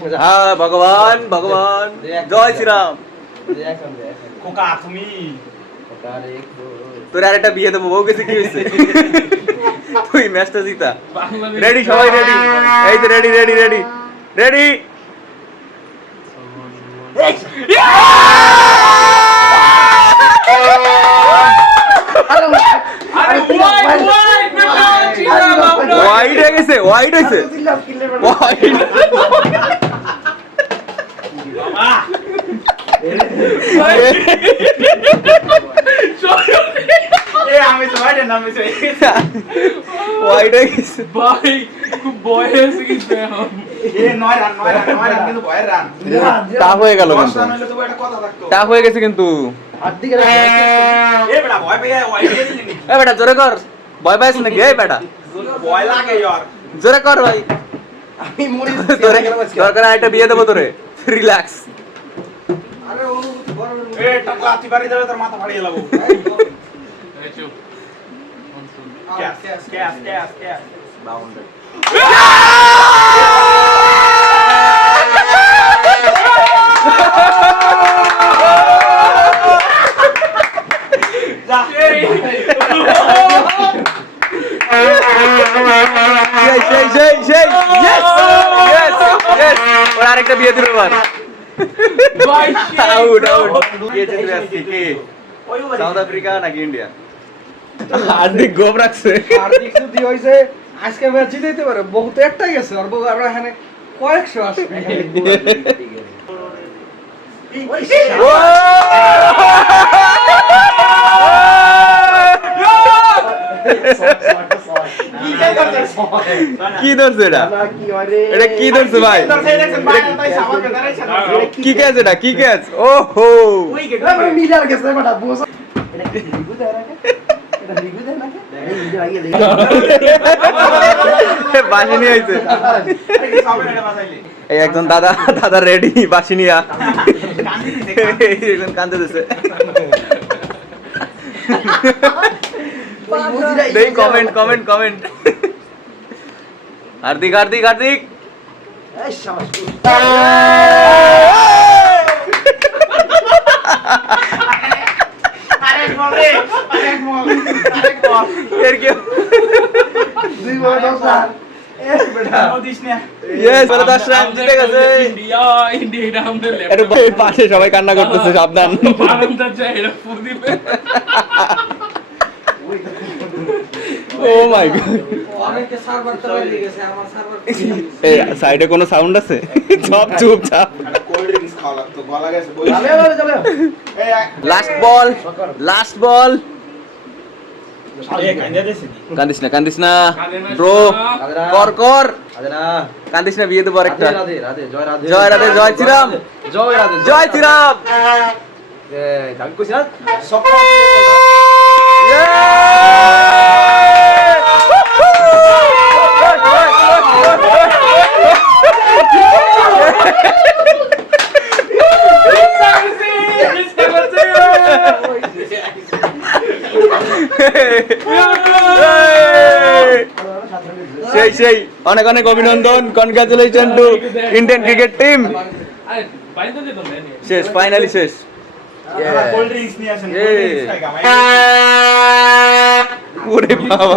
হ্যাঁ ভগবান ভগবান জয় শ্রীরাম। খোকা তুমি তোর আর একটা বিয়ে দেবো, বউ গেছে কি হয়েছে? তুই ম্যাচটা জিতা। রেডি সবাই রেডি? এই তো ready ready ready ready. Wide হয়ে গেছে, ওয়াইড হয়েছে, ওয়াইড। আমি তো বাইরে নামে ওয়াইড হয়ে গেছে ভাই খুব ভয় হয়েছে কিন্তু এখন। এ 9 রান 9 রান 9 রান কিন্তু ভয়ের রান। টাফ হয়ে গেল 10 কিন্তু, রান হইলে তো একটা কথা থাকতো। টাফ হয়ে গেছে কিন্তু। এ বেটা ভয় পেয়ে ওয়াইড দিয়ে দিলি নি। এ বেটা জোরে কর, ভয় পাইছ নাকি? এই বেটা ভয় লাগে यार। জোরে কর ভাই। আমি মরে তোরে দরকার একটা বিয়ে দেবো তোরে, রিল্যাক্স। আরে অনুভূতি বড় এ টাকা লাথি বাড়ি দিলে তোর মাথা ফাড়িয়ে লাবো। এই চুপ। Cash cash cash cash cash boundary. যা সেই সেই সেই ইয়েস ইয়েস ইয়েস। ওর আরেকটা বিয়ে দিল এবার। ভাই আউট আউট। কে জিতবে আজকে? কে? সাউথ আফ্রিকা নাকি ইন্ডিয়া? হার্দিক গোপ রাখছে। হার্দিক যদি হইছে আজকে ম্যাচ জিতাইতে পারে, বহুত একটা গেছে আর বহু আমরা এখানে কয়েকশো আসবে। কি ধরছে এটা? কি হয় রে? এটা কি ধরছে ভাই? কি ক্যাচ এটা? কি ক্যাচ? ওহো আমরা মিলার গেছে বেটা বস। এটা কি লিগু দেয় না? এটা লিগু দেয় না? এই লিগু আগে দেয়। বাসি নিয়ে আইছে। এই একজন দাদা, দাদা রেডি বাসি নিয়া। একজন কান্দে দিছে। দেই comment comment comment. Hardik Hardik Hardik. এই শাবাশ। আরেক বল রে আরেক বল আরেক বল। এর কি? দুই বল দশার। এ বেটা নদিস না। ইয়েস, বলে 10 রান জিতে গেছে। ইন্ডিয়া ইন্ডিয়া এটা আমাদের একটু পাশে সবাই কান্না করতেছে, সাবধান। বারান্দা যায় এটা ফুল দিবে। ও মাই গড। অনেকে সার্ভার তো হয়ে গেছে, আমার সার্ভার। এই সাইডে কোনো সাউন্ড আছে? চুপ চুপ চাপ। কোল্ড ড্রিঙ্কস খাওয়া লাগতো, গলা গেছে। চলে চলে। এই লাস্ট বল, লাস্ট বল। এই কান্দে দিছি। কান্দিস না ব্রো, কর কর। কান্দিস না, বিয়ে দেবো আরেকটা। রাধে রাধে জয় রাধে জয় রাধে জয় শ্রীরাম, জয় রাধে জয় শ্রীরাম। আমি কইছি না সব সেই সেই অনেক অনেক অভিনন্দন, congratulation two Indian cricket team. আরে বাইন্দা দে তো মেনে। শেষ, ফাইনালি শেষ। কোল্ড ড্রিঙ্কস নিয়ে আসেন, কোল্ড ড্রিঙ্কস খাই গামাই। ওরে বাবা।